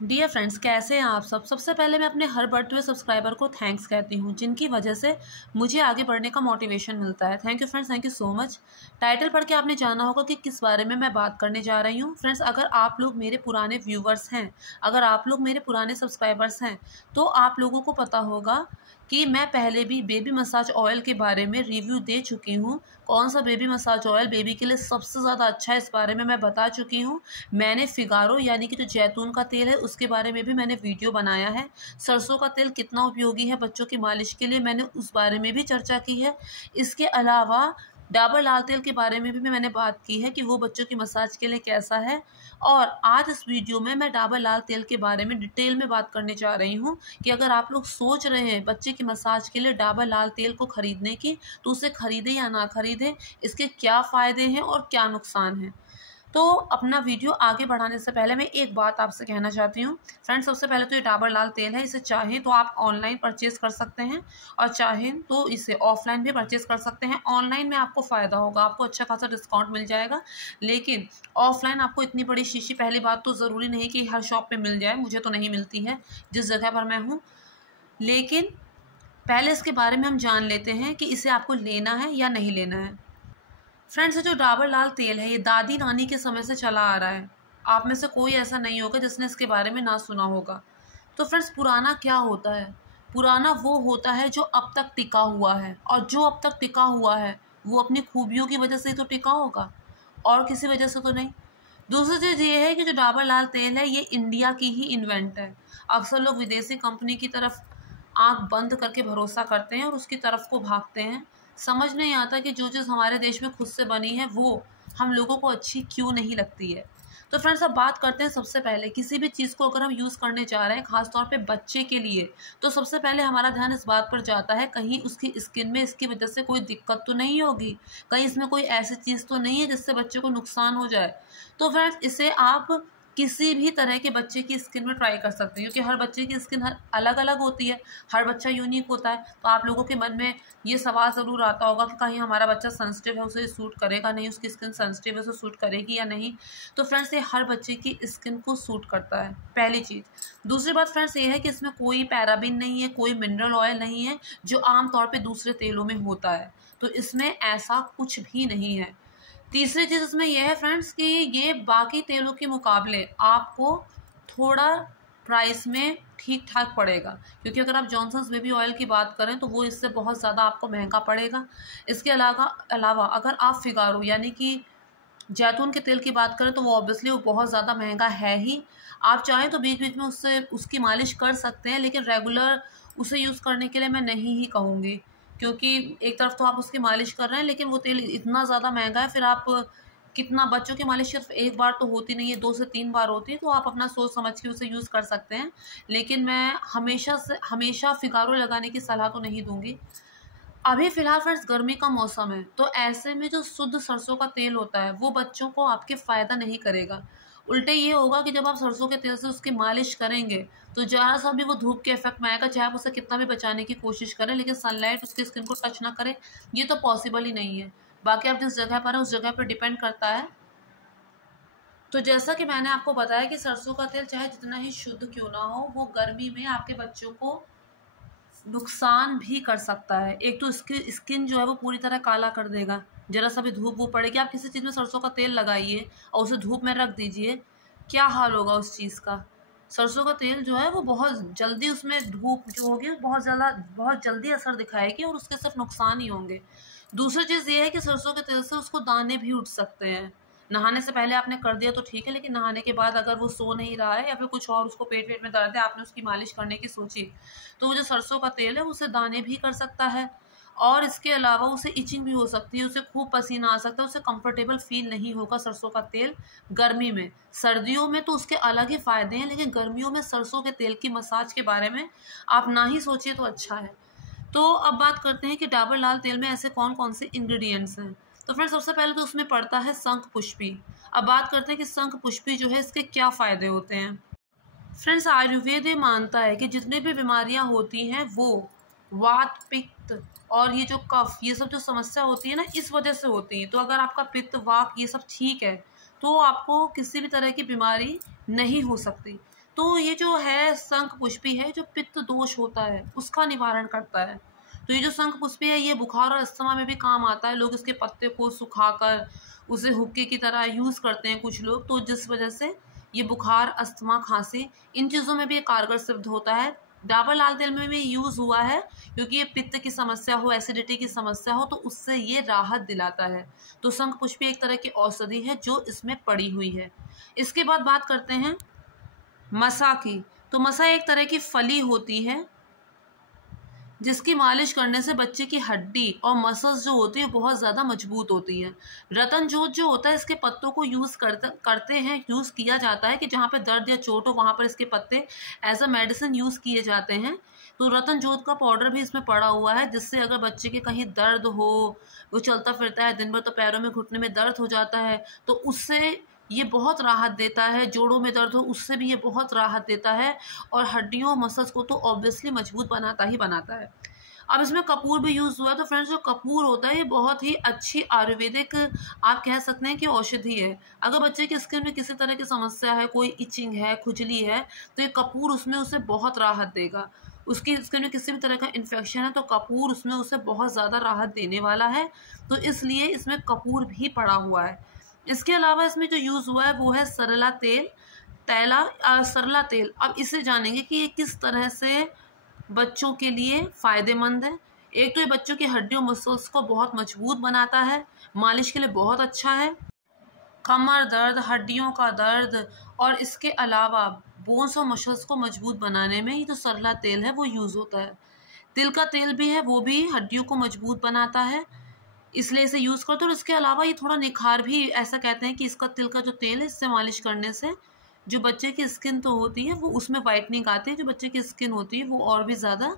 Dear friends, कैसे हैं आप सब। सबसे पहले मैं अपने हर बढ़ते हुए सब्सक्राइबर को थैंक्स कहती हूँ, जिनकी वजह से मुझे आगे बढ़ने का मोटिवेशन मिलता है। Thank you friends, thank you so much. Title पढ़ के आपने जाना होगा कि किस बारे में मैं बात करने जा रही हूँ। फ्रेंड्स, अगर आप लोग मेरे पुराने व्यूवर्स हैं, अगर आप लोग मेरे पुराने सब्सक्राइबर्स हैं, तो आप लोगों को पता होगा कि मैं पहले भी बेबी मसाज ऑयल के बारे में रिव्यू दे चुकी हूँ। कौन सा बेबी मसाज ऑयल बेबी के लिए सबसे ज़्यादा अच्छा है, इस बारे में मैं बता चुकी हूँ। मैंने फिगारो यानी कि जो जैतून का तेल है उसके बारे में भी मैंने वीडियो बनाया है। सरसों का तेल कितना उपयोगी है बच्चों की मालिश के लिए, मैंने उस बारे में भी चर्चा की है। इसके अलावा डाबर लाल तेल के बारे में भी मैंने बात की है कि वो बच्चों की मसाज के लिए कैसा है। और आज इस वीडियो में मैं डाबर लाल तेल के बारे में डिटेल में बात करने जा रही हूँ कि अगर आप लोग सोच रहे हैं बच्चे की मसाज के लिए डाबर लाल तेल को खरीदने की, तो उसे खरीदें या ना खरीदें, इसके क्या फ़ायदे हैं और क्या नुकसान हैं। तो अपना वीडियो आगे बढ़ाने से पहले मैं एक बात आपसे कहना चाहती हूँ। फ्रेंड्स, सबसे पहले तो ये डाबर लाल तेल है, इसे चाहें तो आप ऑनलाइन परचेज़ कर सकते हैं और चाहें तो इसे ऑफलाइन भी परचेज़ कर सकते हैं। ऑनलाइन में आपको फ़ायदा होगा, आपको अच्छा खासा डिस्काउंट मिल जाएगा, लेकिन ऑफलाइन आपको इतनी बड़ी शीशी, पहली बात तो ज़रूरी नहीं कि हर शॉप पर मिल जाए, मुझे तो नहीं मिलती है जिस जगह पर मैं हूँ। लेकिन पहले इसके बारे में हम जान लेते हैं कि इसे आपको लेना है या नहीं लेना है। फ्रेंड्स, जो डाबर लाल तेल है ये दादी नानी के समय से चला आ रहा है। आप में से कोई ऐसा नहीं होगा जिसने इसके बारे में ना सुना होगा। तो फ्रेंड्स, पुराना क्या होता है? पुराना वो होता है जो अब तक टिका हुआ है, और जो अब तक टिका हुआ है वो अपनी खूबियों की वजह से ही तो टिका होगा, और किसी वजह से तो नहीं। दूसरी चीज़ ये है कि जो डाबर लाल तेल है ये इंडिया की ही इन्वेंट है। अक्सर लोग विदेशी कंपनी की तरफ आंख बंद करके भरोसा करते हैं और उसकी तरफ को भागते हैं। समझ नहीं आता कि जो चीज़ हमारे देश में खुद से बनी है वो हम लोगों को अच्छी क्यों नहीं लगती है। तो फ्रेंड्स, अब बात करते हैं सबसे पहले किसी भी चीज़ को अगर हम यूज़ करने जा रहे हैं, ख़ास तौर पे बच्चे के लिए, तो सबसे पहले हमारा ध्यान इस बात पर जाता है कहीं उसकी स्किन में इसकी वजह से कोई दिक्कत तो नहीं होगी, कहीं इसमें कोई ऐसी चीज़ तो नहीं है जिससे बच्चे को नुकसान हो जाए। तो फ्रेंड्स, इसे आप किसी भी तरह के बच्चे की स्किन में ट्राई कर सकते हैं, क्योंकि हर बच्चे की स्किन अलग अलग होती है, हर बच्चा यूनिक होता है। तो आप लोगों के मन में ये सवाल ज़रूर आता होगा कि कहीं हमारा बच्चा सेंसिटिव है, उसे सूट करेगा नहीं, उसकी स्किन सेंसिटिव है, उसे सूट करेगी या नहीं। तो फ्रेंड्स, ये हर बच्चे की स्किन को सूट करता है, पहली चीज़। दूसरी बात फ्रेंड्स ये है कि इसमें कोई पैराबिन नहीं है, कोई मिनरल ऑयल नहीं है जो आमतौर पर दूसरे तेलों में होता है, तो इसमें ऐसा कुछ भी नहीं है। तीसरी चीज़ इसमें यह है फ्रेंड्स कि ये बाकी तेलों के मुकाबले आपको थोड़ा प्राइस में ठीक ठाक पड़ेगा, क्योंकि अगर आप जॉनसन्स बेबी ऑयल की बात करें तो वो इससे बहुत ज़्यादा आपको महंगा पड़ेगा। इसके अलावा अगर आप फिगारो यानी कि जैतून के तेल की बात करें तो वो ऑब्वियसली वो बहुत ज़्यादा महंगा है ही। आप चाहें तो बीच बीच में उससे उसकी मालिश कर सकते हैं, लेकिन रेगुलर उसे यूज़ करने के लिए मैं नहीं ही कहूँगी, क्योंकि एक तरफ तो आप उसकी मालिश कर रहे हैं, लेकिन वो तेल इतना ज़्यादा महंगा है। फिर आप कितना, बच्चों की मालिश सिर्फ एक बार तो होती नहीं है, 2 से 3 बार होती है, तो आप अपना सोच समझ के उसे यूज़ कर सकते हैं। लेकिन मैं हमेशा फिगारो लगाने की सलाह तो नहीं दूँगी। अभी फ़िलहाल फ्रेंड्स गर्मी का मौसम है, तो ऐसे में जो शुद्ध सरसों का तेल होता है वो बच्चों को आपके फ़ायदा नहीं करेगा। उल्टे ये होगा कि जब आप सरसों के तेल से उसकी मालिश करेंगे तो ज़रा सा भी वो धूप के इफ़ेक्ट में आएगा, चाहे आप उसे कितना भी बचाने की कोशिश करें, लेकिन सनलाइट उसकी स्किन को टच ना करे, ये तो पॉसिबल ही नहीं है। बाकी आप जिस जगह पर हैं उस जगह पर डिपेंड करता है। तो जैसा कि मैंने आपको बताया कि सरसों का तेल चाहे जितना ही शुद्ध क्यों ना हो, वो गर्मी में आपके बच्चों को नुकसान भी कर सकता है। एक तो इसकी स्किन जो है वो पूरी तरह काला कर देगा, ज़रा सा भी धूप वो पड़ेगी, आप किसी चीज़ में सरसों का तेल लगाइए और उसे धूप में रख दीजिए, क्या हाल होगा उस चीज़ का। सरसों का तेल जो है वो बहुत जल्दी, उसमें धूप जो होगी बहुत जल्दी असर दिखाएगी और उसके सिर्फ नुकसान ही होंगे। दूसरी चीज़ ये है कि सरसों के तेल से उसको दाने भी उठ सकते हैं। नहाने से पहले आपने कर दिया तो ठीक है, लेकिन नहाने के बाद अगर वो सो नहीं रहा है या फिर कुछ और उसको पेट वेट में दर्द है, आपने उसकी मालिश करने की सोची, तो वो जो सरसों का तेल है उसे दाने भी कर सकता है, और इसके अलावा उसे इचिंग भी हो सकती है, उसे खूब पसीना आ सकता है, उसे कंफर्टेबल फील नहीं होगा सरसों का तेल गर्मी में। सर्दियों में तो उसके अलग ही फ़ायदे हैं, लेकिन गर्मियों में सरसों के तेल की मसाज के बारे में आप ना ही सोचिए तो अच्छा है। तो अब बात करते हैं कि डाबर लाल तेल में ऐसे कौन कौन से इंग्रेडिएंट्स हैं। तो फ्रेंड्स, सबसे पहले तो उसमें पड़ता है शंख पुष्पी। अब बात करते हैं कि शंख पुष्पी जो है इसके क्या फ़ायदे होते हैं। फ्रेंड्स, आयुर्वेद ये मानता है कि जितनी भी बीमारियां होती हैं वो वात, पित्त और ये जो कफ, ये सब जो समस्या होती है ना, इस वजह से होती है। तो अगर आपका पित्त, वात ये सब ठीक है तो आपको किसी भी तरह की बीमारी नहीं हो सकती। तो ये जो है शंख पुष्पी है, जो पित्त दोष होता है उसका निवारण करता है। तो ये जो शंख पुष्पी है ये बुखार और अस्थमा में भी काम आता है। लोग इसके पत्ते को सुखाकर उसे हुक्के की तरह यूज़ करते हैं कुछ लोग, तो जिस वजह से ये बुखार, अस्थमा, खांसी इन चीज़ों में भी ये कारगर सिद्ध होता है। डाबर लाल तेल में भी यूज़ हुआ है क्योंकि ये पित्त की समस्या हो, एसिडिटी की समस्या हो, तो उससे ये राहत दिलाता है। तो शंख पुष्पी एक तरह की औषधि है जो इसमें पड़ी हुई है। इसके बाद बात करते हैं मसा की। तो मसा एक तरह की फली होती है जिसकी मालिश करने से बच्चे की हड्डी और मसल्स जो होती है बहुत ज़्यादा मजबूत होती है। रतन जोत जो होता है इसके पत्तों को यूज़ करते हैं, यूज़ किया जाता है कि जहाँ पे दर्द या चोट हो वहाँ पर इसके पत्ते एज अ मेडिसिन यूज़ किए जाते हैं। तो रतन जोत का पाउडर भी इसमें पड़ा हुआ है, जिससे अगर बच्चे के कहीं दर्द हो, वो चलता फिरता है दिन भर तो पैरों में, घुटने में दर्द हो जाता है, तो उससे ये बहुत राहत देता है। जोड़ों में दर्द हो उससे भी ये बहुत राहत देता है, और हड्डियों मसल्स को तो ऑब्वियसली मजबूत बनाता ही बनाता है। अब इसमें कपूर भी यूज़ हुआ है। तो फ्रेंड्स, जो कपूर होता है ये बहुत ही अच्छी आयुर्वेदिक आप कह सकते हैं कि औषधि है। अगर बच्चे की स्किन में किसी तरह की समस्या है, कोई इचिंग है, खुजली है, तो ये कपूर उसमें उसे बहुत राहत देगा। उसकी स्किन में किसी भी तरह का इन्फेक्शन है तो कपूर उसमें उसे बहुत ज़्यादा राहत देने वाला है, तो इसलिए इसमें कपूर भी पड़ा हुआ है। इसके अलावा इसमें जो यूज़ हुआ है वो है सरला तेल, सरला तेल। अब इसे जानेंगे कि ये किस तरह से बच्चों के लिए फ़ायदेमंद है। एक तो ये बच्चों की हड्डियों मसल्स को बहुत मजबूत बनाता है, मालिश के लिए बहुत अच्छा है। कमर दर्द, हड्डियों का दर्द और इसके अलावा बोन्स और मसल्स को मजबूत बनाने में ये जो सरला तेल है वो यूज़ होता है। तिल का तेल भी है, वो भी हड्डियों को मजबूत बनाता है, इसलिए इसे यूज़ करते हैं। और इसके अलावा ये थोड़ा निखार भी, ऐसा कहते हैं कि इसका तिल का जो तेल है इससे मालिश करने से जो बच्चे की स्किन तो होती है वो उसमें वाइटनिंग आती है, जो बच्चे की स्किन होती है वो और भी ज़्यादा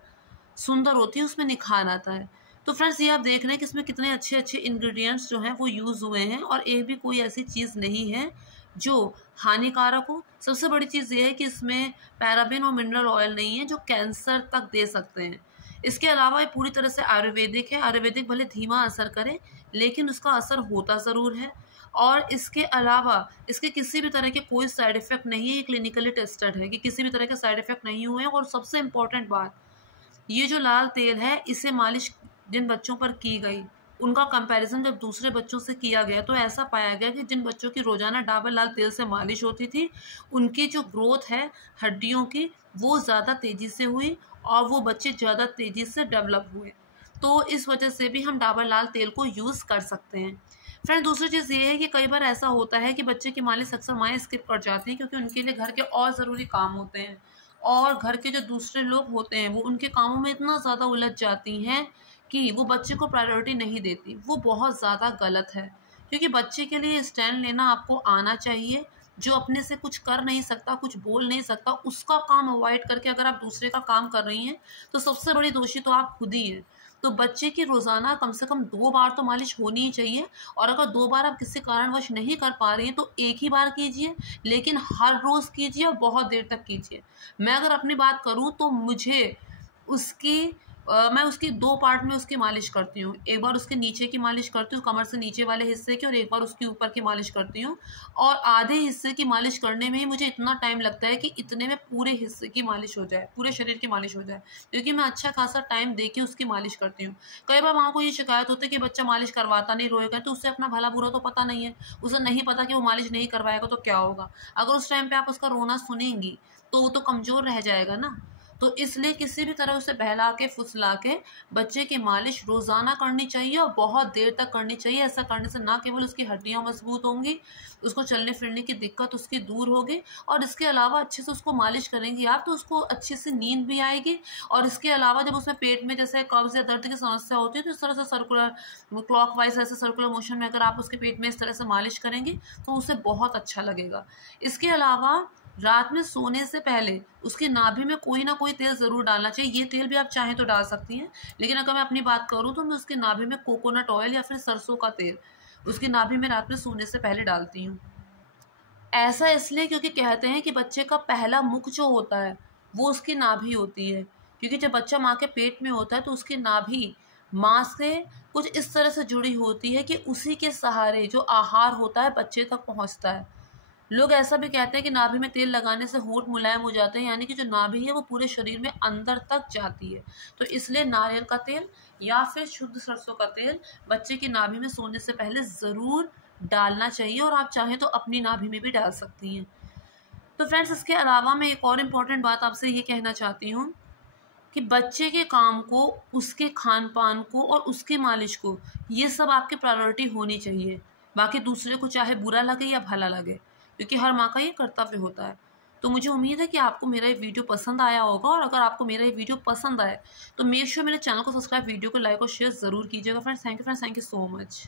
सुंदर होती है, उसमें निखार आता है। तो फ्रेंड्स, ये आप देख रहे हैं कि इसमें कितने अच्छे अच्छे इंग्रेडिएंट्स जो हैं वो यूज़ हुए हैं, और एक भी कोई ऐसी चीज़ नहीं है जो हानिकारक हो। सबसे बड़ी चीज़ ये है कि इसमें पैराबेन और मिनरल ऑयल नहीं है जो कैंसर तक दे सकते हैं। इसके अलावा ये पूरी तरह से आयुर्वेदिक है। आयुर्वेदिक भले धीमा असर करे लेकिन उसका असर होता ज़रूर है। और इसके अलावा इसके किसी भी तरह के कोई साइड इफ़ेक्ट नहीं है, ये क्लिनिकली टेस्टेड है कि किसी भी तरह के साइड इफ़ेक्ट नहीं हुए हैं। और सबसे इम्पॉर्टेंट बात, ये जो लाल तेल है इसे मालिश जिन बच्चों पर की गई उनका कंपैरिजन जब दूसरे बच्चों से किया गया तो ऐसा पाया गया कि जिन बच्चों की रोज़ाना डाबर लाल तेल से मालिश होती थी उनकी जो ग्रोथ है हड्डियों की वो ज़्यादा तेज़ी से हुई, और वो बच्चे ज़्यादा तेज़ी से डेवलप हुए। तो इस वजह से भी हम डाबर लाल तेल को यूज़ कर सकते हैं। फ्रेंड, दूसरी चीज़ ये है कि कई बार ऐसा होता है कि बच्चे की मालिश अक्सर माएँ स्किप कर जाती हैं क्योंकि उनके लिए घर के और ज़रूरी काम होते हैं, और घर के जो दूसरे लोग होते हैं वो उनके कामों में इतना ज़्यादा उलझ जाती हैं कि वो बच्चे को प्रायोरिटी नहीं देती। वो बहुत ज़्यादा गलत है, क्योंकि बच्चे के लिए स्टैंड लेना आपको आना चाहिए। जो अपने से कुछ कर नहीं सकता, कुछ बोल नहीं सकता, उसका काम अवॉइड करके अगर आप दूसरे का काम कर रही हैं तो सबसे बड़ी दोषी तो आप खुद ही हैं। तो बच्चे की रोज़ाना कम से कम 2 बार तो मालिश होनी ही चाहिए, और अगर 2 बार आप किसी कारणवश नहीं कर पा रही हैं तो 1 ही बार कीजिए, लेकिन हर रोज़ कीजिए और बहुत देर तक कीजिए। मैं अगर अपनी बात करूँ तो मुझे उसकी मैं उसकी 2 पार्ट में उसकी मालिश करती हूँ। एक बार उसके नीचे की मालिश करती हूँ, कमर से नीचे वाले हिस्से की, और एक बार उसके ऊपर की मालिश करती हूँ। और आधे हिस्से की मालिश करने में ही मुझे इतना टाइम लगता है कि इतने में पूरे हिस्से की मालिश हो जाए, पूरे शरीर की मालिश हो जाए, क्योंकि मैं अच्छा खासा टाइम दे के उसकी मालिश करती हूँ। कई बार माँ को ये शिकायत होती है कि बच्चा मालिश करवाता नहीं, रोएगा, तो उससे अपना भला बुरा तो पता नहीं है। उसे नहीं पता कि वो मालिश नहीं करवाएगा तो क्या होगा। अगर उस टाइम पे आप उसका रोना सुनेंगी तो वो तो कमज़ोर रह जाएगा ना। तो इसलिए किसी भी तरह उसे बहला के फुसला के बच्चे की मालिश रोज़ाना करनी चाहिए, और बहुत देर तक करनी चाहिए। ऐसा करने से ना केवल उसकी हड्डियां मजबूत होंगी, उसको चलने फिरने की दिक्कत उसकी दूर होगी, और इसके अलावा अच्छे से उसको मालिश करेंगी आप तो उसको अच्छे से नींद भी आएगी। और इसके अलावा जब उसमें पेट में जैसे कब्ज़ या दर्द की समस्या होती है तो इस तरह से सर्कुलर क्लॉकवाइज ऐसे सर्कुलर मोशन में अगर आप उसके पेट में इस तरह से मालिश करेंगे तो उसे बहुत अच्छा लगेगा। इसके अलावा रात में सोने से पहले उसकी नाभि में कोई ना कोई तेल ज़रूर डालना चाहिए। ये तेल भी आप चाहें तो डाल सकती हैं, लेकिन अगर मैं अपनी बात करूँ तो मैं उसकी नाभि में कोकोनट ऑयल या फिर सरसों का तेल उसकी नाभि में रात में सोने से पहले डालती हूँ। ऐसा इसलिए क्योंकि कहते हैं कि बच्चे का पहला मुख जो होता है वो उसकी नाभि होती है, क्योंकि जब बच्चा माँ के पेट में होता है तो उसकी नाभि माँ से कुछ इस तरह से जुड़ी होती है कि उसी के सहारे जो आहार होता है बच्चे तक पहुँचता है। लोग ऐसा भी कहते हैं कि नाभि में तेल लगाने से होंठ मुलायम हो जाते हैं, यानी कि जो नाभि है वो पूरे शरीर में अंदर तक जाती है। तो इसलिए नारियल का तेल या फिर शुद्ध सरसों का तेल बच्चे की नाभि में सोने से पहले ज़रूर डालना चाहिए, और आप चाहें तो अपनी नाभि में भी डाल सकती हैं। तो फ्रेंड्स, इसके अलावा मैं एक और इम्पॉर्टेंट बात आपसे ये कहना चाहती हूँ कि बच्चे के काम को, उसके खान पान को और उसकी मालिश को, ये सब आपकी प्रायोरिटी होनी चाहिए। बाकी दूसरे को चाहे बुरा लगे या भला लगे, क्योंकि हर माँ का ये कर्तव्य होता है। तो मुझे उम्मीद है कि आपको मेरा ये वीडियो पसंद आया होगा, और अगर आपको मेरा ये वीडियो पसंद आए तो मेक श्योर मेरे चैनल को सब्सक्राइब, वीडियो को लाइक और शेयर ज़रूर कीजिएगा friends. Thank you so much.